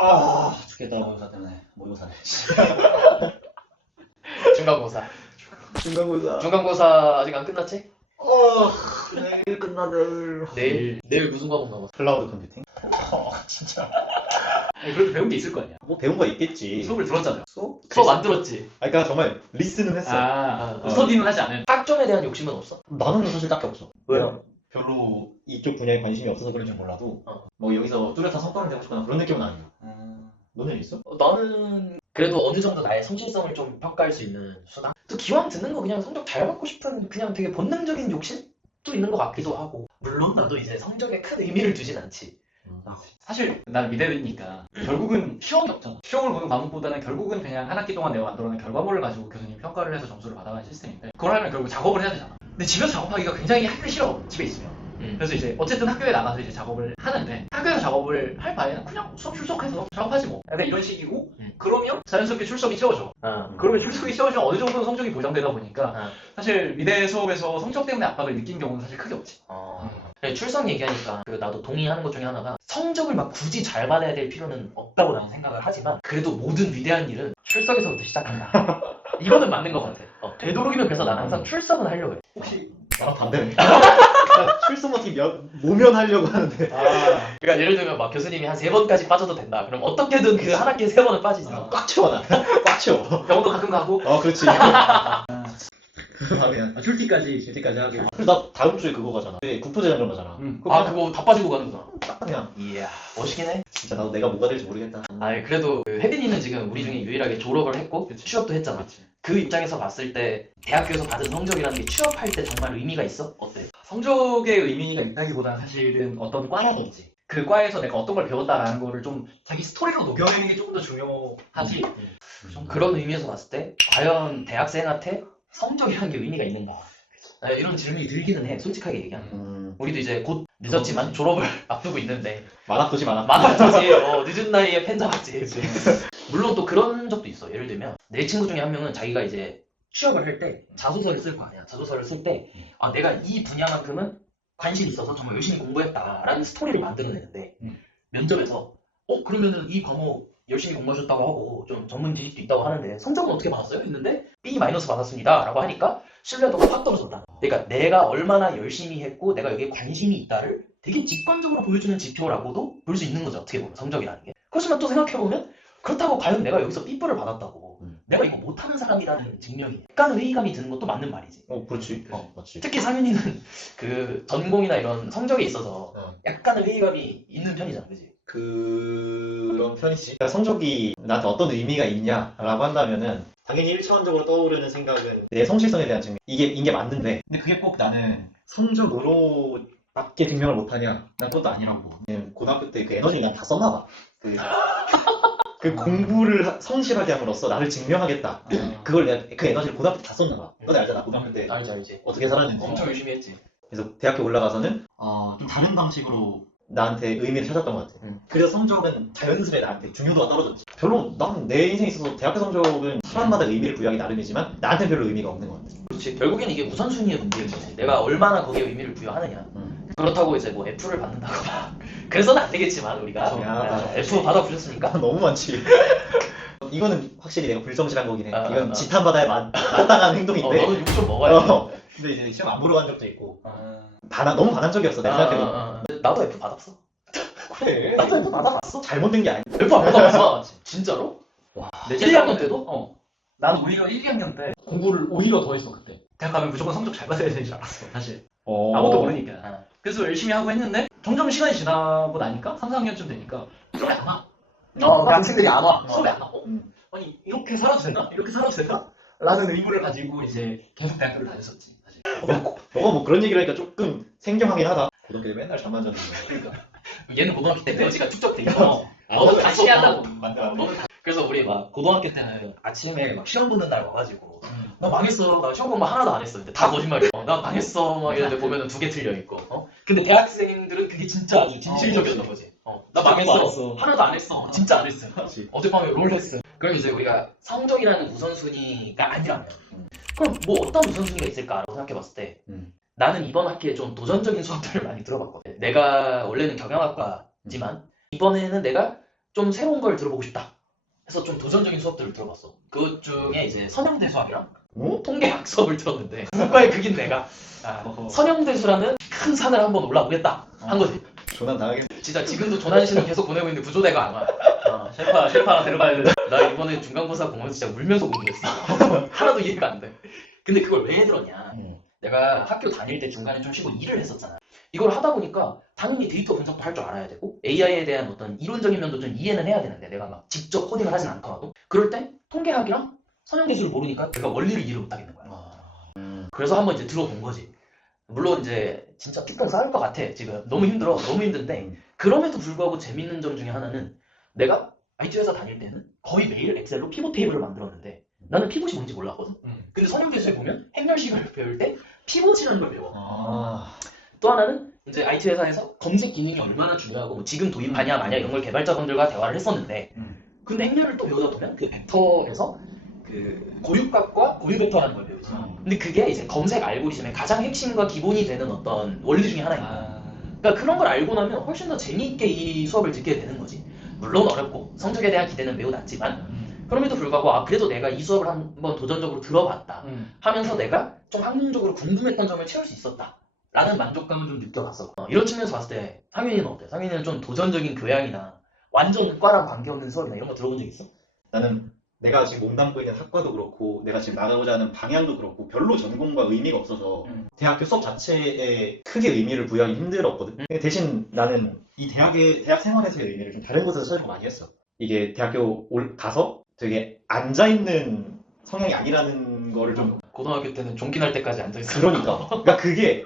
아 죽겠다 모의고사 때문에 모의고사네 중간고사. 중간고사 중간고사 아직 안 끝났지? 어 내일 끝나 내일 내일 내일 무슨 과목 남았어? 클라우드 컴퓨팅? 어, 진짜. 아니, 그래도 배운 게 있을 거 아니야. 뭐 배운 거 있겠지 수업을 들었잖아. 수업? 수업 만들었지. 아니 그러니까 정말 리스는 했어 아, 어. 스터디는 하지 않은. 학점에 대한 욕심은 없어? 나는 사실 딱히 없어 왜요? 별로 이쪽 분야에 관심이 없어서 그런지 몰라도 어. 뭐 여기서 뚜렷한 성과를 내고 싶거나 그런 느낌은 아니야 너는 있어? 어, 나는 그래도 어느 정도 나의 성실성을 좀 평가할 수 있는 수다. 또 기왕 듣는 거 그냥 성적 잘 받고 싶은 그냥 되게 본능적인 욕심도 있는 것 같기도 하고. 물론 나도 이제 성적에 큰 의미를 두진 않지. 사실 나는 미대니까 결국은 시험이 없잖아. 시험을 보는 과목보다는 결국은 그냥 한 학기 동안 내가 만들어낸 결과물을 가지고 교수님 평가를 해서 점수를 받아가는 시스템인데 그걸 하면 결국 작업을 해야 되잖아. 근데 집에서 작업하기가 굉장히 하기 싫어. 집에 있으면. 음. 그래서 이제 어쨌든 학교에 나가서 이제 작업을 하는데 학교에서 작업을 할 바에는 그냥 수업 출석해서 작업하지 뭐. 약간 이런 식이고 음. 그러면 자연스럽게 출석이 채워져. 아, 그러면 출석이 채워지면 어느 정도는 성적이 보장되다 보니까 아. 사실 미대 수업에서 성적 때문에 압박을 느낀 경우는 사실 크게 없지. 어. 그래, 출석 얘기하니까 그 나도 동의하는 것 중에 하나가 성적을 막 굳이 잘 받아야 될 필요는 없다고 나는 생각을 하지만 그래도 모든 위대한 일은 출석에서부터 시작한다. 이거는 맞는 것 같아. 어, 되도록이면 그래서 나는 항상 출석은 하려고 해. 혹시 나랑 반대네 나 출석 어떻게 면, 모면하려고 하는데 그러니까 예를 들면 막 교수님이 한 세 번까지 빠져도 된다. 그럼 어떻게든 그 한 학기에 세 번은 빠지지. 꽉 채워 나꽉 채워 병원도 가끔 가고. 어 그렇지 그냥 아, 출티까지 출티까지 하게 그리고 나 다음 주에 그거 가잖아 네, 국토재난점 가잖아 음. 그거 아 그냥 그거 다 빠지고 가는구나. 딱 그냥 이야 멋있긴 해. 진짜 나도 내가 뭐가 될지 모르겠다 아 그래도 그 혜빈이는 지금 우리 중에 유일하게 졸업을 했고 취업도 했잖아. 그 입장에서 봤을 때 대학교에서 받은 성적이라는 게 취업할 때 정말 의미가 있어? 어때? 성적의 의미가 있다기보다는 사실은 어떤 과라든지 그 과에서 내가 어떤 걸 배웠다라는 거를 좀 자기 스토리로 녹여내는 게 조금 더 중요하지. 좀 그런 의미에서 봤을 때 과연 대학생한테 성적이라는 게 의미가 있는가? 아, 이런 질문이 들기는 해. 솔직하게 얘기하면. 음 우리도 이제 곧 늦었지만 졸업을 앞두고 있는데 만학도지 만학 많았지. 어, 늦은 나이에 팬 잡았지. 물론 또 그런 적도 있어. 예를 들면 내 친구 중에 한 명은 자기가 이제 취업을 할 때 자소서를 쓸 거 아니야. 자소서를 쓸 때 아, 내가 이 분야만큼은 관심이 있어서 정말 열심히 공부했다라는 스토리를 만들어내는데 음. 면접에서 어 그러면은 이 과목 열심히 공부하셨다고 하고 좀 전문 지식도 있다고 하는데 성적은 어떻게 받았어요? 했는데 B 마이너스 받았습니다라고 하니까 신뢰도가 확 떨어졌다. 그러니까 내가 얼마나 열심히 했고 내가 여기에 관심이 있다를 되게 직관적으로 보여주는 지표라고도 볼 수 있는 거죠. 어떻게 보면 성적이라는 게. 그렇지만 또 생각해보면 그렇다고 과연 내가 여기서 B뿔을 받았다고 음. 내가 이거 못하는 사람이라는 증명이 약간 회의감이 드는 것도 맞는 말이지. 어 그렇지 어. 맞지 특히 상윤이는 그 전공이나 이런 성적에 있어서 어. 약간의 회의감이 있는 편이잖아, 그지? 그런 편이지 그러니까 성적이 나한테 어떤 의미가 있냐라고 한다면은 당연히 1차원적으로 떠오르는 생각은 내 성실성에 대한 증명. 이게 이게 맞는데. 근데 그게 꼭 나는 성적으로 밖에 증명을 못하냐? 난 그것도 아니라고. 그냥 고등학교 때 그 에너지 그냥 다 썼나 봐그 그 공부를 하- 성실하게 함으로써 나를 증명하겠다. 그걸 내가 그 에너지를 고등학교 때 다 썼나 봐. 너네 알잖아? 고등학교 때 알지, 알지. 어떻게 살았는지. 엄청 열심히 했지. 그래서 대학교 올라가서는 어, 좀 다른 방식으로 나한테 의미를 찾았던 것 같아. 음. 그래서 성적은 자연스레 나한테 중요도가 떨어졌지. 별로 난 내 인생에 있어서 대학교 성적은 사람마다 의미를 부여하기 나름이지만 나한테 별로 의미가 없는 것 같아. 그렇지. 결국엔 이게 우선순위의 문제인 거지. 내가 얼마나 거기에 의미를 부여하느냐. 음. 그렇다고 이제 뭐 F를 받는다거나. 그래서는 안 되겠지만, 우리가. 미안하다. 네, F 받아보셨으니까. 너무 많지. 이거는 확실히 내가 불성실한 거긴 해. 아, 아, 이건 아. 지탄받아야 마, 마땅한 어, 행동인데. 너는 욕좀 먹어야지. 어. 근데 이제 시험 안 보러 간 적도 있고. 반한, 너무 반한적이었어, 내가 아, 생각해도. 아, 아. 나도 F 받았어. 그래. 나도 F 받아봤어. 잘못된 게 아니야. F 안 받아봤어. 진짜로? 와. 1, 2학년 때도? 어. 나는 오히려 1, 2학년 때 공부를 오히려 더 했어 그때. 대학 가면 무조건 성적 잘 받아야 되는 줄 알았어 사실. 어. 아무것도 모르니까. 아. 그래서 열심히 하고 했는데 점점 시간이 지나고 나니까 3, 4학년쯤 되니까 수업이 안 와. 어, 학생들이 안 와. 어. 수업이 안 와. 어? 아니 이렇게 살아도 되나? 이렇게 살아도 되나? 라는 의무를 가지고 이제 계속 대학교를 다녔었지 너가 뭐 그런 얘기를 하니까 조금 생경하긴 하다. 고등학교 때 맨날 잠만 잤는데. 얘는 고등학교 때 에너지가 축적돼 있어. 어. 너도 다시 해야 한다고. 맞다. 그래서 우리 막 고등학교 때는 아침에 막 시험 보는 날 와가지고 나 망했어. 나 시험 공부 하나도 안 했어. 근데 다 거짓말이야. 어, 나 망했어. 막 이런데 보면은 두 개 틀려 있고. 어? 근데 대학생들은 그게 진짜 아주 진실적이었던 거지. 어, 나 망했어. 하나도 안 했어. 진짜 안 했어. 그렇지. 어젯밤에 롤 했어. 그럼 이제 우리가 성적이라는 우선순위가 아니라면 음. 그럼 뭐 어떤 우선순위가 있을까라고 생각해봤을 때 음. 나는 이번 학기에 좀 도전적인 수업들을 많이 들어봤거든. 내가 원래는 경영학과지만 이번에는 내가 좀 새로운 걸 들어보고 싶다. 해서 좀 도전적인 수업들을 들어봤어. 그 중에 이제 선형대 수학이랑 어? 통계학 수업을 들었는데 국가의 극인 내가 아, 선형대 수라는 큰 산을 한번 올라보겠다 한 거지. 조난 당하겠네. 진짜 지금도 조난신을 계속 보내고 있는데 구조대가 안 와. 어, 셰파 셰파 데려가야 돼. 나 이번에 중간고사 공부 진짜 울면서 공부했어. 하나도 이해가 안 돼. 근데 그걸 왜 들었냐? 음. 내가 학교 다닐 때 중간에 좀 쉬고 일을 했었잖아. 이걸 하다 보니까 당연히 데이터 분석도 할 줄 알아야 되고 AI에 대한 어떤 이론적인 면도 좀 이해는 해야 되는데 내가 막 직접 코딩을 하진 않더라도 그럴 때 통계학이랑 선형대수를 모르니까 내가 원리를 이해를 못 하겠는 거야. 음. 그래서 한번 이제 들어본 거지. 물론 이제 진짜 픽평 쌓을 것 같아 지금 너무 힘들어 너무 힘든데 음. 그럼에도 불구하고 재밌는 점 중에 하나는 내가 IT 회사 다닐 때는 거의 매일 엑셀로 피벗 테이블을 만들었는데 나는 피벗이 뭔지 몰랐거든. 음. 근데 선형대수에 보면 행렬식을 배울 때 피벗이라는 걸 배워. 아. 또 하나는 이제 IT 회사에서 검색 기능이 얼마나 중요하고 뭐 지금 도입하냐 마냐 이런 걸 개발자분들과 대화를 했었는데 음. 근데 행렬을 또 배우다 보면 그 벡터에서 그 고유값과 고유 벡터라는 걸 배우지. 근데 그게 이제 검색 알고리즘의 가장 핵심과 기본이 되는 어떤 원리 중에 하나인 거야. 아, 그러니까 그런 걸 알고 나면 훨씬 더 재미있게 이 수업을 듣게 되는 거지. 물론 어렵고 성적에 대한 기대는 매우 낮지만 그럼에도 불구하고 아 그래도 내가 이 수업을 한번 도전적으로 들어봤다 음. 하면서 내가 좀 학문적으로 궁금했던 점을 채울 수 있었다. 라는 만족감을 좀 느껴봤어. 어, 이런 측면에서 봤을 때 상윤이는 어때? 상윤이는 좀 도전적인 교양이나 완전 과랑 관계없는 수업이나 이런 거 들어본 적 있어? 나는 내가 지금 몸담고 있는 학과도 그렇고 내가 지금 나가고자 하는 방향도 그렇고 별로 전공과 의미가 없어서 음. 대학교 수업 자체에 크게 의미를 부여하기 힘들었거든. 근데 대신 나는 이 대학의 대학 생활에서의 의미를 좀 다른 곳에서 찾으려고 많이 했어. 이게 대학교 올, 가서 되게 앉아 있는 성향이 아니라는 거를 좀 고등학교 때는 종기 날 때까지 앉아있어. 그러니까 그러니까 그게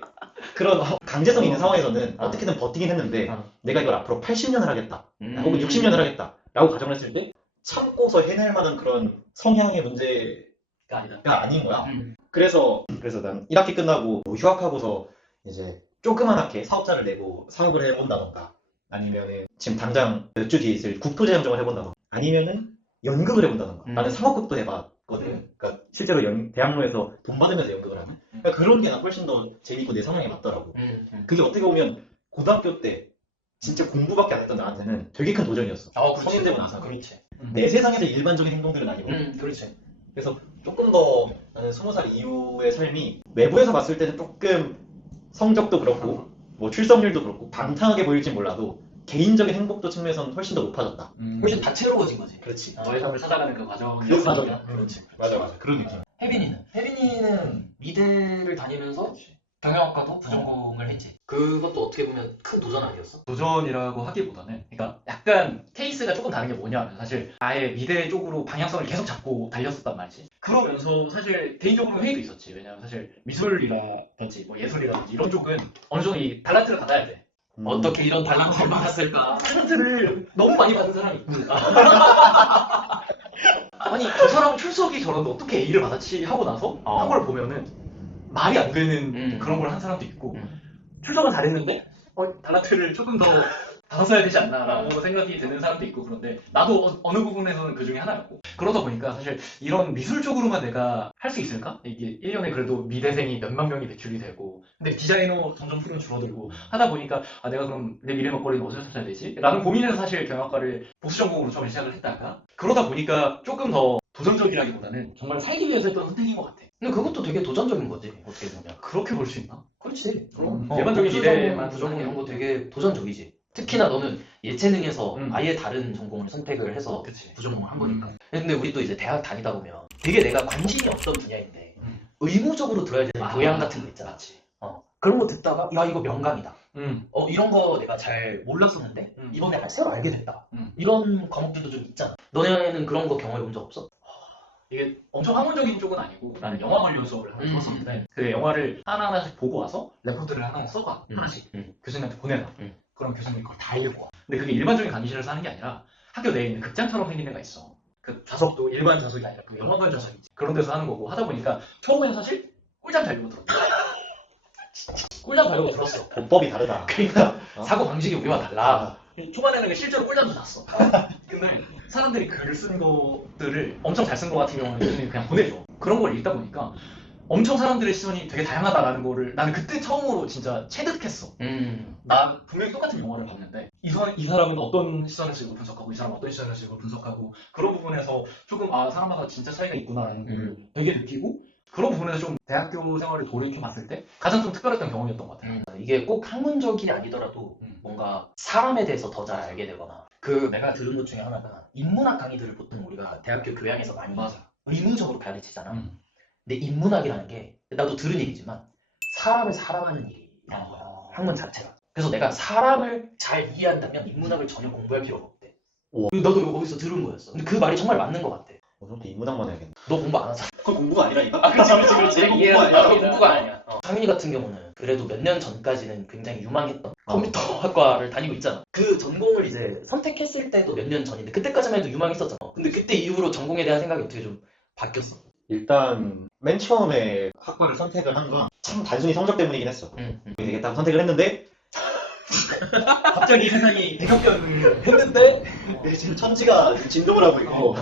그런 강제성 있는 상황에서는 어 떻게든 버티긴 했는데 어. 내가 이걸 앞으로 80년을 하겠다. 음. 혹은 60년을 하겠다. 라고 가정을 했을 때 참고서 해낼 만한 그런 성향의 문제가 아니다. 아닌 거야. 음. 그래서 그래서 난 1학기 끝나고 뭐 휴학하고서 이제 조그만하게 사업자를 내고 사업을 해본다던가 아니면은 지금 당장 몇 주 뒤에 있을 국토재 정정을 해본다던가 아니면은 연극을 해본다던가 음. 나는 상업극도 해봤거든. 그러니까 실제로 연- 대학로에서 돈 받으면서 연극을 하는. 그러니까 그런 게 난 훨씬 더 재밌고 내 성향에 맞더라고. 음. 음. 그게 어떻게 보면 고등학교 때 진짜 공부밖에 안 했던 나한테는 되게 큰 도전이었어. 어, 성인 되고 나서. 그렇지. 내 세상에서 일반적인 행동들은 아니고 음, 그렇지. 그래서 조금 더 나는 스무 살 이후의 삶이 외부에서 봤을 때는 조금 성적도 그렇고 뭐 출석률도 그렇고 방탕하게 보일지 몰라도 개인적인 행복도 측면에서는 훨씬 더 높아졌다. 음. 훨씬 다채로워진 거지. 그렇지. 너의 삶을 찾아가는 그 과정. 그 과정이야. 그렇지. 맞아 맞아. 그런 느낌. 혜빈이는? 혜빈이는 미대를 다니면서 경영학과도 부전공을 했지. 그것도 어떻게 보면 큰 도전 아니었어? 도전이라고 하기보다는 그러니까 약간 케이스가 조금 다른 게 뭐냐면 사실 아예 미대 쪽으로 방향성을 계속 잡고 달렸었단 말이지 그러면서 사실 개인적으로 회의도 있었지 왜냐면 사실 미술이라든지 뭐 예술이라든지 이런 쪽은 어느 정도 이 달란트를 받아야 돼 음. 어떻게 이런 달란트를 받았을까? 달란트를 너무 많이 받은 사람이 있고 아니 저 사람 출석이 저런데 어떻게 A를 받았지 하고 나서 어. 한걸 보면은 말이 안 되는 음. 그런 걸 한 사람도 있고 음. 출석은 잘했는데 어, 달란트를 조금 더 받았어야 되지 않나라고 생각이 드는 사람도 있고 그런데 나도 어, 느 부분에서는 그 중에 하나였고 그러다 보니까 사실 이런 미술 쪽으로만 내가 할 수 있을까? 이게 1년에 그래도 미대생이 몇만 명이 배출이 되고 근데 디자이너 점점 수는 줄어들고 하다 보니까 아 내가 그럼 내 미래 먹거리는 어디서 찾아야 되지? 라는 고민에서 사실 경영학과를 보수 전공으로 처음에 시작을 했다가 그러다 보니까 조금 더 도전적이라기보다는 정말 살기 위해서 했던 선택인 것 같아 근데 그것도 되게 도전적인 거지. 어떻게 보면. 그렇게 볼 수 있나? 그렇지. 그럼 어, 일반적인 부전공 이런 거 되게 도전적이지. 특히나 너는 예체능에서 음. 아예 다른 전공을 선택을 해서 그치 부전공을 한 거니까. 근데 우리 또 이제 대학 다니다 보면 되게 내가 관심이 없던 분야인데 음. 의무적으로 들어야 되는 아, 교양 같은 거 있잖아. 맞지 어. 그런 거 듣다가 야 이거 명강이다. 음. 어 이런 거 내가 잘 몰랐었는데 음. 이번에 알- 새로 알게 됐다. 음. 이런 과목들도 좀 있잖아. 너네는 그런 거 경험해 본 적 없어? 이게 엄청 학문적인 쪽은 아니고 나는 영화 관련 수업을 하나 음. 들었었는데 그 영화를 하나하나씩 보고 와서 레포트를 하나 써가 음. 하나씩 음. 교수님한테 보내놔 음. 그럼 교수님이 그걸 다 읽고 와 근데 그게 일반적인 강의실에서 하는 게 아니라 학교 내에 있는 극장처럼 생긴 데가 있어. 그 좌석도 일반 좌석이 아니라 그 영화관 좌석이지. 그런 데서 하는 거고 하다 보니까 처음에는 사실 꿀잠 자려고 들었어 꿀잠 자려고 들었어. 법이 다르다. 그러니까 어? 사고 방식이 우리와 달라. 초반에는 실제로 꿀잠도 잤어. 근데 사람들이 글을 쓴 것들을 엄청 잘 쓴 것 같은 경우는 교수님이 그냥 보내줘. 그런 걸 읽다 보니까 엄청 사람들의 시선이 되게 다양하다라는 거를 나는 그때 처음으로 진짜 체득했어. 음. 나 분명히 똑같은 영화를 봤는데 이, 사람, 이 사람은 어떤 시선에서 이걸 분석하고 이 사람은 어떤 시선에서 이걸 분석하고 그런 부분에서 조금 아 사람마다 진짜 차이가 있구나라는 걸 음. 되게 느끼고 그런 부분에서 좀 대학교 생활을 돌이켜 봤을 때 가장 좀 특별했던 경험이었던 것 같아요. 음, 이게 꼭 학문적이 아니더라도 음. 뭔가 사람에 대해서 더 잘 알게 되거나 그 내가 들은 것 중에 하나가 인문학 강의들을 보통 우리가 대학교 교양에서 많이 맞아. 의무적으로 가르치잖아. 음. 근데 인문학이라는 게 나도 들은 얘기지만 사람을 사랑하는 일이라는 거야. 학문 자체가. 그래서 내가 사람을 잘 이해한다면 인문학을 전혀 공부할 필요가 없대. 우와. 나도 거기서 들은 거였어. 근데 그 말이 정말 맞는 것 같아. 오늘부터 인문학만 해야겠네. 너 공부 안 하잖아. 그건 공부가 아니라니까? 아, 그렇지, 그렇지, 그렇지. 공부가 이해가 아니라 돼. 공부가 아니야. 어. 상윤이 같은 경우는 그래도 몇 년 전까지는 굉장히 유망했던 어. 컴퓨터학과를 다니고 있잖아. 그 전공을 이제 선택했을 때도 몇 년 전인데 그때까지만 해도 유망했었잖아. 근데 그때 이후로 전공에 대한 생각이 어떻게 좀 바뀌었어. 일단 맨 처음에 학과를 선택을 한 건 참 단순히 성적 때문이긴 했어. 응, 응. 되겠다고 선택을 했는데 갑자기 세상이 대격변을 했는데 지금 천지가 진동을 하고 있고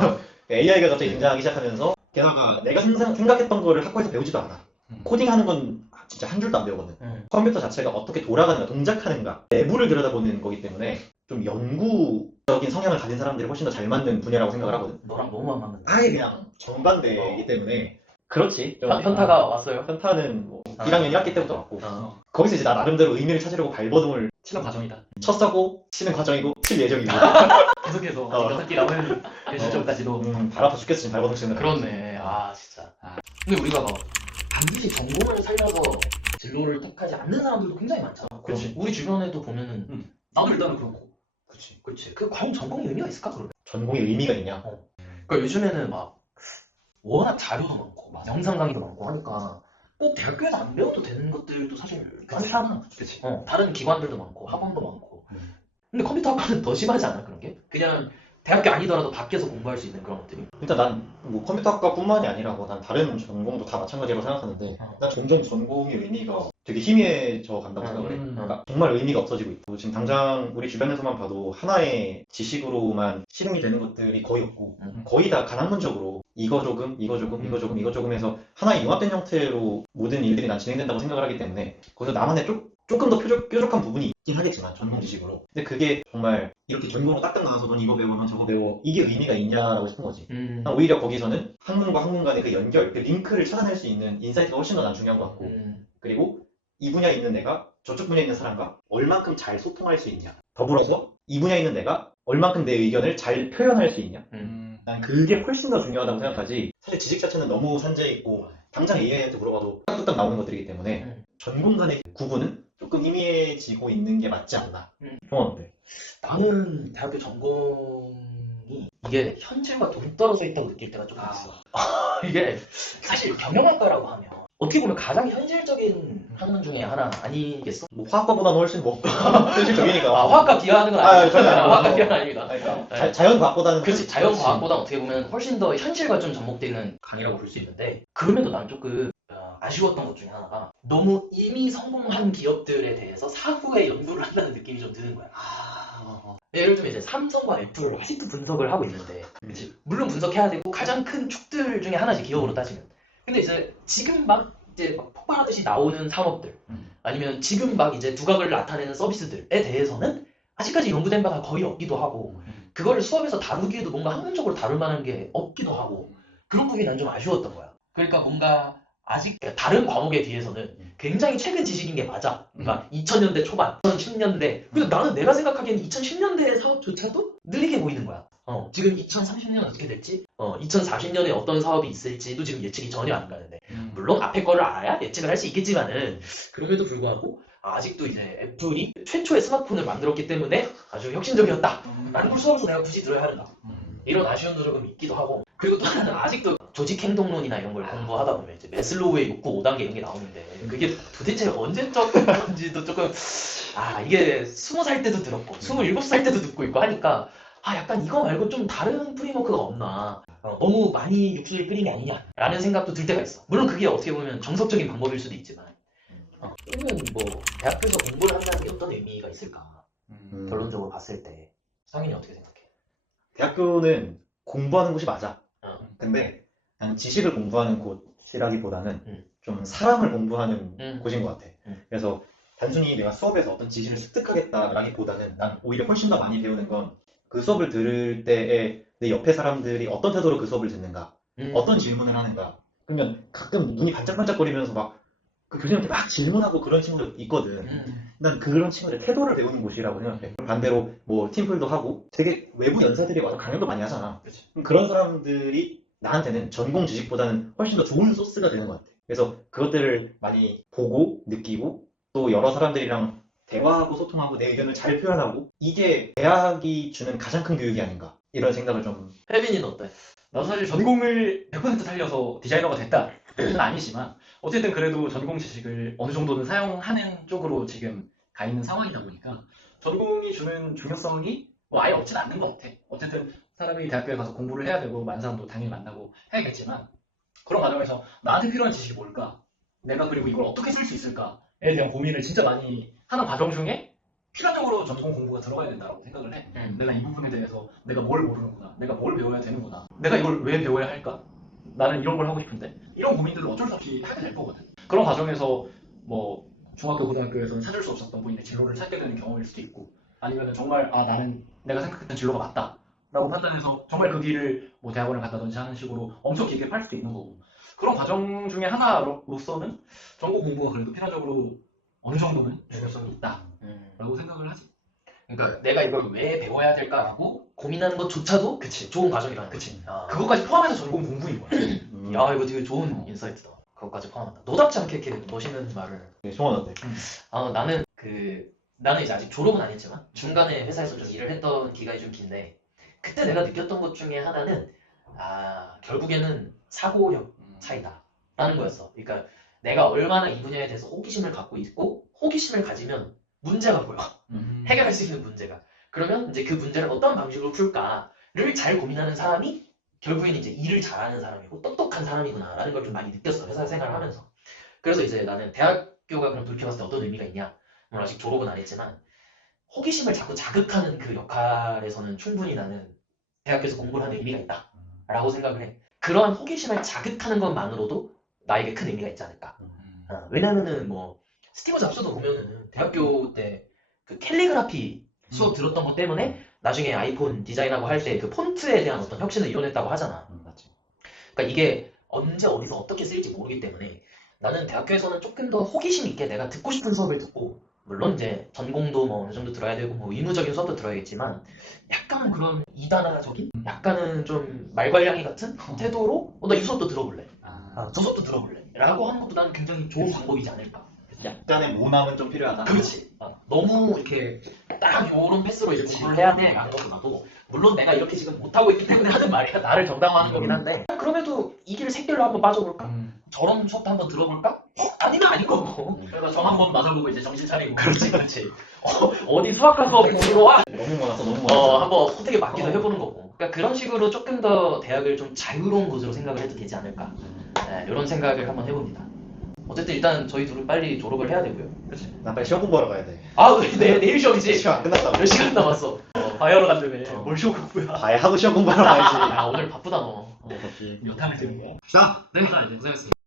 AI가 갑자기 등장하기 시작하면서 게다가 내가 생각, 생각했던 거를 학과에서 배우지도 않아. 음. 코딩하는 건 진짜 한 줄도 안 배우거든. 응. 컴퓨터 자체가 어떻게 돌아가는가, 동작하는가, 내부를 들여다보는 거기 때문에 좀 연구 적인 성향을 가진 사람들이 훨씬 더 잘 맞는 분야라고 생각을 하거든. 너랑 너무 안 맞는다. 아예 그냥 정반대이기 때문에 그렇지. 좀 현- 현타가 왔어요. 현타는 뭐 아. 1학년 1학기 때부터 왔고 어. 거기서 이제 나 나름대로 의미를 찾으려고 발버둥을 치는 과정이다. 쳤었고 치는 과정이고 칠 예정이고 계속해서 아, 어. 여섯 개 남은 예술점까지도 음, 발 아파 죽겠어 지금 발버둥 치는 거 그렇네. 아 진짜. 아. 근데 우리가 막 반드시 전공을 살려서 진로를 택하지 않는 사람들도 굉장히 많잖아. 그치. 우리 주변에도 보면은 음. 나도 일단은 그렇고. 그치. 그렇지. 그 과연 전공이 의미가 있을까 그러면? 전공에 의미가 있냐 그러니까 요즘에는 막 워낙 자료도 많고 막 영상 강의도 많고 하니까 꼭 대학교에서 안 배워도 되는 것들도 사실 많잖아. 그치. 어, 다른 기관들도 많고 학원도 많고. 음. 근데 컴퓨터 학과는 더 심하지 않아 그런 게? 그냥 대학교 아니더라도 밖에서 공부할 수 있는 그런 것들이. 일단 난 뭐 컴퓨터학과뿐만이 아니라고 난 다른 전공도 다 마찬가지라고 생각하는데 어. 난 점점 전공의 의미가 되게 희미해져 간다고 생각을 해. 음. 그러니까 정말 의미가 없어지고 있고. 지금 당장 우리 주변에서만 봐도 하나의 지식으로만 실행이 되는 것들이 거의 없고 음. 거의 다 간학문적으로 이거 조금 이거 조금 이거 조금 이거 조금 해서 하나의 융합된 형태로 모든 일들이 난 진행된다고 생각을 하기 때문에 거기서 나만의 조, 조금 더 뾰족, 뾰족한 부분이 있긴 하겠지만 전공 지식으로. 근데 그게 정말 이렇게 전공으로 딱딱 나와서 넌 이거 넌 저거 배워. 이게 의미가 있냐라고 싶은 거지. 음. 난 오히려 거기서는 학문과 학문 간의 그 연결, 그 링크를 찾아낼 수 있는 인사이트가 훨씬 더 난 중요한 것 같고. 음. 그리고 이 분야에 있는 내가 저쪽 분야에 있는 사람과 얼만큼 잘 소통할 수 있냐 더불어서 이 분야에 있는 내가 얼만큼 내 의견을 잘 표현할 수 있냐 음. 난 그게 훨씬 더 중요하다고 생각하지 사실 지식 자체는 너무 산재해 있고 당장 AI한테 물어봐도 딱딱 나오는 것들이기 때문에 음. 전공 간의 구분은 조금 희미해지고 있는 게 맞지 않나 음. 형은 어때? 나는 대학교 전공 이 이게 현실과 동떨어져 있다고 느낄 때가 조금 있어. 이게 사실 경영학과라고 하면 어떻게 보면 가장 현실적인 학문 중에 하나 아니겠어? 뭐 화학과보다는 훨씬 뭐 현실적이니까 아, 화학과 비하하는 건 아, 아니야. 전혀 아니에요. 화학과 비하는 아닙니다. 그러니까 자, 자연과학보다는 그렇지 자연과학보다 어떻게 보면 훨씬 더 현실과 좀 접목되는 강의라고 볼 수 있는데 그럼에도 난 조금 어, 아쉬웠던 것 중에 하나가 너무 이미 성공한 기업들에 대해서 사후에 연구를 한다는 느낌이 좀 드는 거야. 아, 예를 들면 이제 삼성과 애플 아직도 분석을 하고 있는데 그치. 물론 분석해야 되고 가장 큰 축들 중에 하나지 기업으로 따지면 근데 이제 지금 막 이제 막 폭발하듯이 나오는 산업들 음. 아니면 지금 막 이제 두각을 나타내는 서비스들에 대해서는 아직까지 연구된 바가 거의 없기도 하고 음. 그거를 수업에서 다루기에도 뭔가 학문적으로 다룰 만한 게 없기도 하고 그런 부분이 난 좀 아쉬웠던 거야 그러니까 뭔가 아직 다른 과목에 비해서는 굉장히 최근 지식인 게 맞아. 그러니까 2000년대 초반 2010년대. 근데 나는 내가 생각하기에는 2010년대 사업조차도 느리게 보이는 거야. 어, 지금 2030년 어떻게 될지 어, 2040년에 어떤 사업이 있을지도 지금 예측이 전혀 안 가는데. 음. 물론 앞에 거를 알아야 예측을 할 수 있겠지만은 그럼에도 불구하고 아직도 이제 애플이 최초의 스마트폰을 만들었기 때문에 아주 혁신적이었다 라는 걸 수업에서 내가 굳이 들어야 하는가. 이런 아쉬움도 조금 있기도 하고. 그리고 또 하나는 아직도 조직 행동론이나 이런 걸 공부하다 보면 이제 메슬로우의 욕구 5단계 이런 게 나오는데 그게 도대체 언제적 건지도 조금 아 이게 20살 때도 들었고 27살 때도 듣고 있고 하니까 아 약간 이거 말고 좀 다른 프레임워크가 없나 어, 너무 많이 육수를 끓인 게 아니냐라는 생각도 들 때가 있어 물론 그게 어떻게 보면 정석적인 방법일 수도 있지만 어, 그러면 뭐 대학교에서 공부를 한다는 게 어떤 의미가 있을까 음. 결론적으로 봤을 때 상인이 어떻게 생각해? 대학교는 공부하는 곳이 맞아. 어. 근데 나는 지식을 공부하는 곳이라기보다는 음. 좀 사람을 공부하는 음. 곳인 것 같아. 음. 그래서 단순히 내가 수업에서 어떤 지식을 습득하겠다라기보다는 난 오히려 훨씬 더 많이 배우는 건 그 수업을 들을 때에 내 옆에 사람들이 어떤 태도로 그 수업을 듣는가, 음. 어떤 질문을 하는가. 그러면 가끔 눈이 반짝반짝거리면서 막 그 교수님한테 막 질문하고 그런 친구들 있거든. 음. 난 그런 친구들 태도를 배우는 곳이라고 생각해. 반대로 뭐 팀플도 하고 되게 외부 연사들이 와서 강연도 많이 하잖아. 그런 사람들이 나한테는 전공 지식보다는 훨씬 더 좋은 소스가 되는 것 같아. 그래서 그것들을 많이 보고 느끼고 또 여러 사람들이랑 대화하고 소통하고 내 의견을 잘 표현하고 이게 대학이 주는 가장 큰 교육이 아닌가 이런 생각을 좀 혜빈이는 어때? 나도 사실 전공을 100% 살려서 디자이너가 됐다 는 아니지만 어쨌든 그래도 전공 지식을 어느 정도는 사용하는 쪽으로 지금 가 있는 상황이다 보니까 전공이 주는 중요성이 뭐 아예 없진 않는 것 같아. 어쨌든 사람이 대학교에 가서 공부를 해야 되고 많은 사람도 당연히 만나고 해야겠지만 그런 과정에서 나한테 필요한 지식이 뭘까? 내가 그리고 이걸 어떻게 쓸 수 있을까에 대한 고민을 진짜 많이 하는 과정 중에 필연적으로 전공 공부가 들어가야 된다고 생각을 해. 음. 내가 이 부분에 대해서 내가 뭘 모르는구나, 내가 뭘 배워야 되는구나, 내가 이걸 왜 배워야 할까? 나는 이런 걸 하고 싶은데 이런 고민들을 어쩔 수 없이 하게 될 거거든. 그런 과정에서 뭐 중학교 고등학교에서는 찾을 수 없었던 본인의 진로를 찾게 되는 경험일 수도 있고 아니면 정말 아 나는 내가 생각했던 진로가 맞다 라고 판단해서 정말 그 길을 뭐 대학원을 간다든지 하는 식으로 엄청 길게 팔 수도 있는 거고 그런 과정 중에 하나로서는 전공 공부가 그래도 필연적으로 어느 정도는 중요성이 있다 라고 음. 생각을 하지. 그러니까 내가 이걸 왜 배워야 될까라고 고민하는 것조차도 그치 좋은 과정이라는 그치. 아. 그것까지 포함해서 전공 공부인 거야. 음, 야 이거 되게 좋은 인사이트다. 그것까지 포함한다. 너답지 않게 이렇게 멋있는 말을. 네, 송원 어때? 아 나는 그 나는 이제 아직 졸업은 안 했지만 중간에 회사에서 좀 일을 했던 기간이 좀 긴데 그때 내가 느꼈던 것 중에 하나는 아 결국에는 사고력 차이다 라는 거였어. 그러니까 내가 얼마나 이 분야에 대해서 호기심을 갖고 있고 호기심을 가지면 문제가 보여. 음. 해결할 수 있는 문제가. 그러면 이제 그 문제를 어떤 방식으로 풀까를 잘 고민하는 사람이 결국엔 이제 일을 잘하는 사람이고 똑똑한 사람이구나라는 걸 좀 많이 느꼈어 회사 생활을 하면서. 그래서 이제 나는 대학교가 그럼 돌이켜봤을 때 어떤 의미가 있냐? 물론 아직 졸업은 안 했지만 호기심을 자꾸 자극하는 그 역할에서는 충분히 나는 대학교에서 공부를 하는 의미가 있다 라고 생각을 해. 그러한 호기심을 자극하는 것만으로도 나에게 큰 의미가 있지 않을까. 어, 왜냐면은 뭐 스티브 잡스도 보면은 대학교 때 그 캘리그라피 수업 들었던 것 때문에 나중에 아이폰 디자인하고 할 때 그 폰트에 대한 어떤 혁신을 이뤄냈다고 하잖아. 음, 맞지. 그러니까 이게 언제 어디서 어떻게 쓸지 모르기 때문에 나는 대학교에서는 조금 더 호기심 있게 내가 듣고 싶은 수업을 듣고 물론 이제 전공도 뭐 어느 정도 들어야 되고 뭐 의무적인 수업도 들어야겠지만 약간은 그런 이단화적인 약간은 좀 말괄량이 같은 태도로 어, 나 이 수업도 들어볼래. 아. 아, 저 수업도 들어볼래. 라고 하는 것도 나는 굉장히 좋은 방법이지 않을까. 약간의 모남은 좀 필요하다. 그렇지. 어, 너무 이렇게 딱 요런 패스로 이제 공부를 해야 돼. 라는 것보다도 물론 내가 이렇게 지금 못하고 있기 때문에 하는 말이야. 나를 정당화하는 거긴 한데 그럼에도 이길 새길로 한번 빠져볼까? 음. 저런 수업도 한번 들어볼까? 어? 아니면 아닌 거고. 그래서 정 한번 맞아보고 이제 정신 차리고. 그렇지, 그렇지. 어, 디 수학과 수업 보러 와? 너무 많아서 너무 많아서. 어, 한번 선택에 맡기도 해보는 거고. 그러니까 그런 식으로 조금 더 대학을 좀 자유로운 곳으로 생각을 해도 되지 않을까. 네, 이런 생각을 한번 해봅니다. 어쨌든 일단 저희 둘은 빨리 졸업을 해야 되고요. 그렇지. 나 빨리 시험 공부하러 가야 돼. 아, 내, 내일 시험이지? 시험 안 끝났다고. 몇 시간 남았어? 어, 바이오로 간다며. 어. 뭘 쉬고 공부야. 봐야 하고 시험 공부하러 가야지. 야, 오늘 바쁘다, 너. 어. 몇 학을 쓰는 거야? 자, 네, 자, 이제 고생했습니다.